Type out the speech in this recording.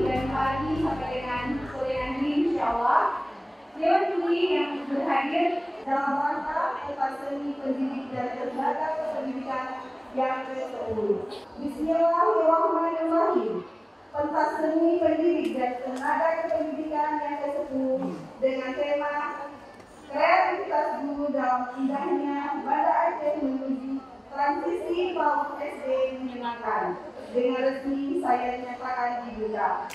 Dan pagi sampai dengan sore nanti insya Allah Dewan Juri yang berhadir dalam rangka pentas seni pendidik dan lembaga pendidikan yang ke-10. Bismillahirrahmanirrahim. Pentas seni pendidik dan tenaga pendidikan yang ke-10 dengan tema kreativitas guru dalam indahnya Banda Aceh menuju transisi PAUD SD menyenangkan. Dengan resmi saya nyatakan dibuka.